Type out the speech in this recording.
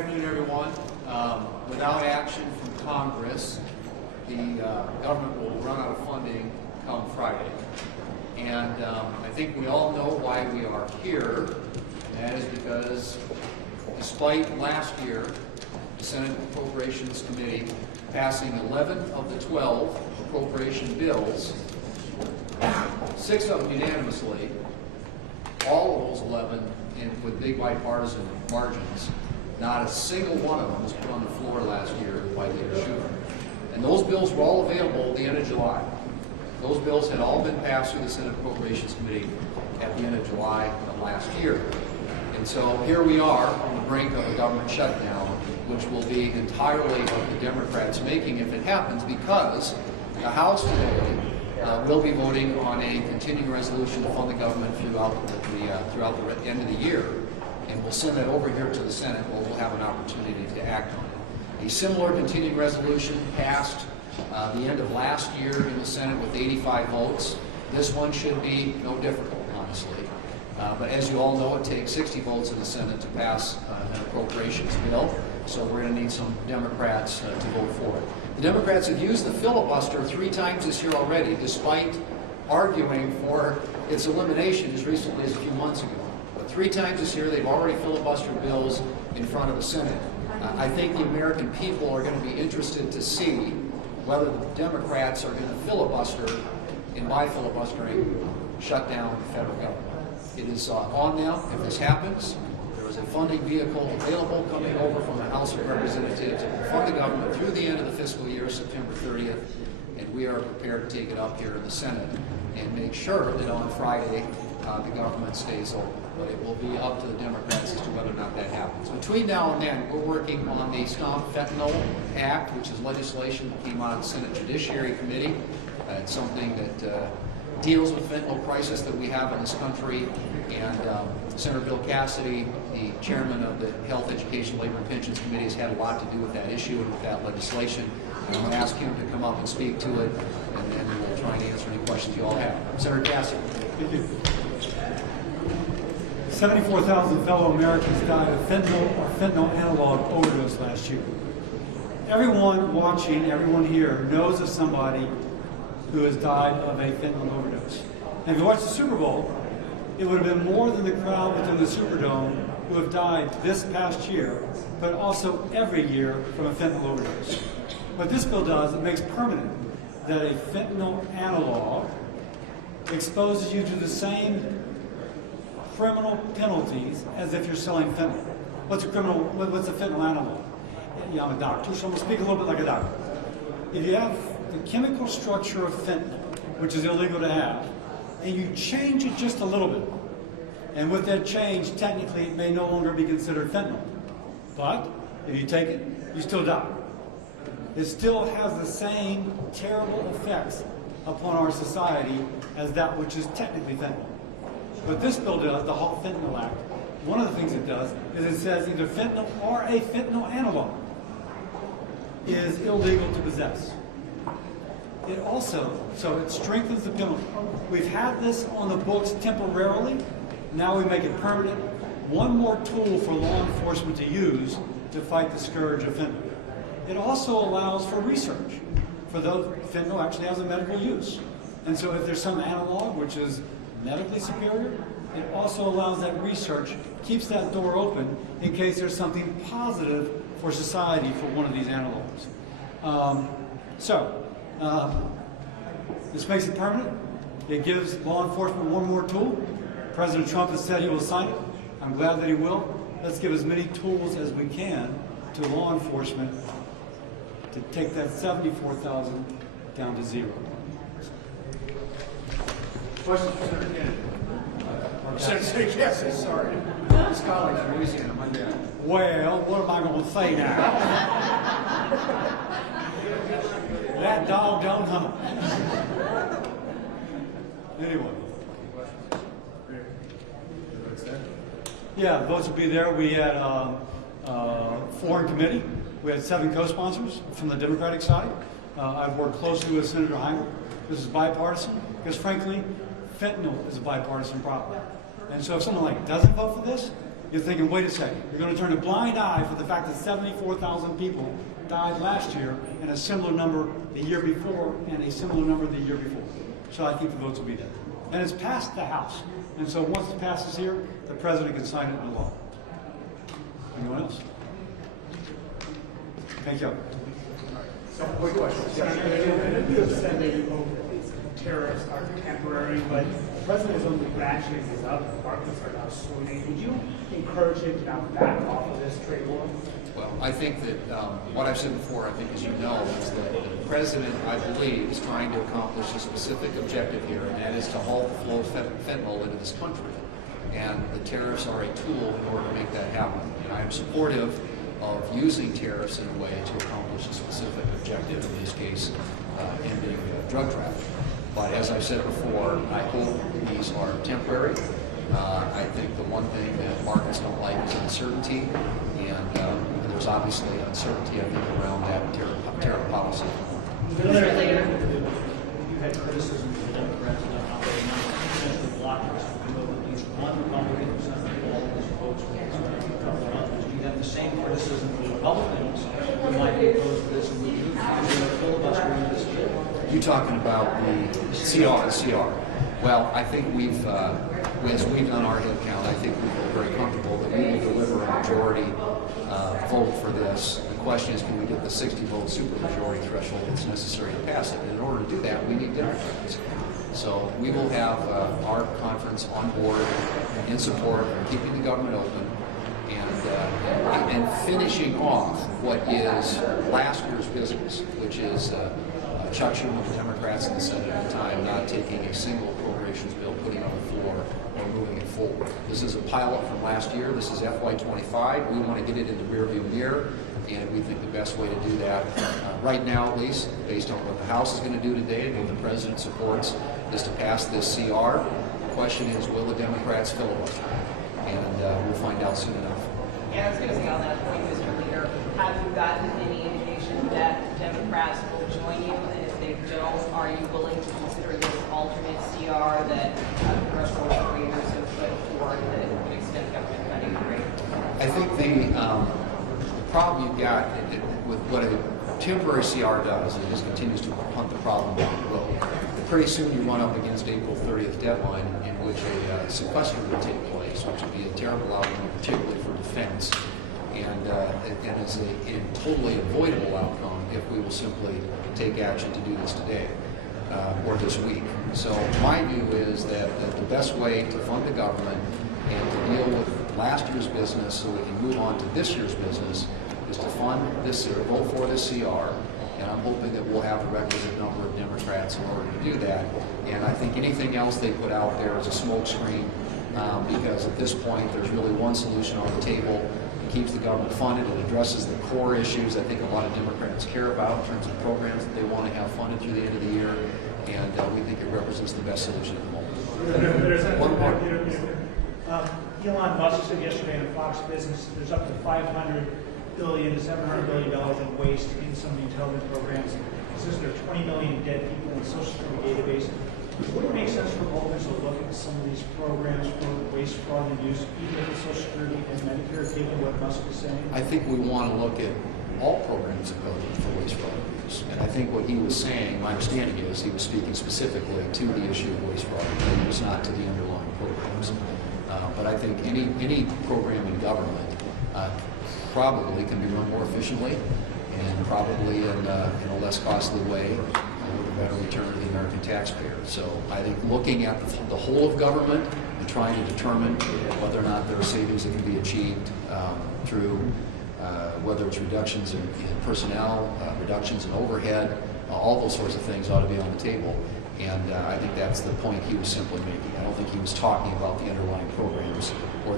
afternoon, everyone. Without action from Congress, the government will run out of funding come Friday. And I think we all know why we are here, and that is because despite last year, the Senate Appropriations Committee passing 11 of the 12 appropriation bills, 6 of them unanimously, all of those 11 with big bipartisan margins. Not a single one of them was put on the floor last year by Leader Schumer. And those bills were all available at the end of July. Those bills had all been passed through the Senate Appropriations Committee at the end of July of last year. And so here we are on the brink of a government shutdown, which will be entirely of the Democrats' making if it happens, because the House today will be voting on a continuing resolution to fund the government throughout the end of the year, and we'll send that over here to the Senate where we'll have an opportunity to act on it. A similar continuing resolution passed the end of last year in the Senate with 85 votes. This one should be no different, honestly. But as you all know, it takes 60 votes in the Senate to pass an appropriations bill, so we're going to need some Democrats to vote for it. The Democrats have used the filibuster 3 times this year already, despite arguing for its elimination as recently as a few months ago. But 3 times this year, they've already filibustered bills in front of the Senate. I think the American people are going to be interested to see whether the Democrats are going to filibuster, and by filibustering, shut down the federal government. It is on them if this happens. There is a funding vehicle available coming over from the House of Representatives to fund the government through the end of the fiscal year, September 30th, and we are prepared to take it up here in the Senate and make sure that on Friday the government stays open. But it will be up to the Democrats as to whether or not that happens. Between now and then, we're working on the Stop Fentanyl Act, which is legislation that came out of the Senate Judiciary Committee. It's something that deals with the fentanyl crisis that we have in this country, and Senator Bill Cassidy, the chairman of the Health, Education, Labor, and Pensions Committee, has had a lot to do with that issue and with that legislation. And I'm going to ask him to come up and speak to it, and then we'll try and answer any questions you all have. Senator Cassidy. Thank you. 74,000 fellow Americans died of fentanyl or fentanyl analog overdose last year. Everyone watching, everyone here knows of somebody who has died of a fentanyl overdose. And if you watch the Super Bowl, it would have been more than the crowd within the Superdome who have died this past year, but also every year from a fentanyl overdose. What this bill does, it makes permanent that a fentanyl analog exposes you to the same criminal penalties as if you're selling fentanyl. What's a fentanyl analog? Yeah, I'm a doctor, so I'm going to speak a little bit like a doctor. If you have the chemical structure of fentanyl, which is illegal to have, and you change it just a little bit, and with that change, technically it may no longer be considered fentanyl. But if you take it, you still die. It still has the same terrible effects upon our society as that which is technically fentanyl. What this bill does, the Halt Fentanyl Act, one of the things it does is it says either fentanyl or a fentanyl analog is illegal to possess. It also, so it strengthens the penalty. We've had this on the books temporarily. Now we make it permanent. One more tool for law enforcement to use to fight the scourge of fentanyl. It also allows for research. For those, fentanyl actually has a medical use. And so if there's some analog which is medically superior, it also allows that research, keeps that door open in case there's something positive for society for one of these analogs. This makes it permanent. It gives law enforcement one more tool. President Trump has said he will sign it. I'm glad that he will. Let's give as many tools as we can to law enforcement to take that 74,000 down to 0. Questions for Senator Kennedy? Senator Cassidy, sorry. His colleague from Louisiana, my bad. Well, what am I going to say now? That dog don't hunt. Anyway. Yeah, votes will be there. We had Foreign Committee. We had 7 co-sponsors from the Democratic side. I've worked closely with Senator Heimer. This is bipartisan because, frankly, fentanyl is a bipartisan problem. And so if someone doesn't vote for this, you're thinking, wait a second, you're going to turn a blind eye for the fact that 74,000 people died last year and a similar number the year before and a similar number the year before. So I think the votes will be there. And it's passed the House. And so once it passes here, the President can sign it into law. Anyone else? Thank you. Quick question. You have said that tariffs are temporary, but the president is only ratcheting these up. Markets are now swinging. Would you encourage him to now back off of this trade war? Well, I think that what I've said before, I think as you know, is that the president, I believe, is trying to accomplish a specific objective here, and that is to halt the flow of fentanyl into this country. And the tariffs are a tool in order to make that happen. And I am supportive of using tariffs in a way to accomplish a specific objective, in this case, ending drug trafficking. But as I've said before, I hope these are temporary. I think the one thing that markets don't like is uncertainty, and there's obviously uncertainty, I think, around that tariff policy. You had criticism of the Democrats about how they essentially blocked us from at least one Republican senator all of his votes for this. Do you have the same criticism of the Republicans who might be opposed to this, and would you filibustering this bill? You talking about the CR? Well, I think as we've done our head count, I think we feel very comfortable that we will deliver a majority vote for this. The question is, can we get the 60-vote supermajority threshold that's necessary to pass it? And in order to do that, we need Democrats. So we will have our conference on board in support of keeping the government open and finishing off what is last year's business, which is Chuck Schumer, the Democrats in the Senate at the time, not taking a single appropriations bill, putting it on the floor, or moving it forward. This is a pilot from last year. This is FY25. We want to get it in the rearview mirror, and we think the best way to do that, right now at least, based on what the House is going to do today and what the President supports, is to pass this CR. The question is, will the Democrats filibuster? And we'll find out soon enough. Yeah, I was going to say on that point, Mr. Leader, have you gotten any indication that Democrats will join you? And if they don't, are you willing to consider this alternate CR that congressional leaders have put forward that would extend government funding rate? I think the problem you've got with what a temporary CR does, it just continues to punt the problem down the road. Pretty soon you run up against April 30th deadline in which a sequester would take place, which would be a terrible outcome, particularly for defense, and is a totally avoidable outcome if we will simply take action to do this today or this week. So my view is that the best way to fund the government and to deal with last year's business so we can move on to this year's business is to fund this, vote for this CR. And I'm hoping that we'll have the requisite number of Democrats in order to do that. And I think anything else they put out there is a smokescreen because at this point there's really one solution on the table. It keeps the government funded. It addresses the core issues I think a lot of Democrats care about in terms of programs that they want to have funded through the end of the year. And we think it represents the best solution at the moment. One more. Elon Musk said yesterday in Fox Business there's up to $500 billion to $700 billion in waste in some of the intelligence programs. It says there are 20 million dead people in the Social Security database. Would it make sense for Republicans to look at some of these programs for waste fraud and use, even if Social Security and Medicare, given what Musk is saying? I think we want to look at all programs that go for waste fraud and use. And I think what he was saying, my understanding is he was speaking specifically to the issue of waste fraud and use, not to the underlying programs. But I think any program in government probably can be run more efficiently and probably in a less costly way with a better return to the American taxpayer. So I think looking at the whole of government and trying to determine whether or not there are savings that can be achieved through whether it's reductions in personnel, reductions in overhead, all those sorts of things ought to be on the table. And I think that's the point he was simply making. I don't think he was talking about the underlying programs or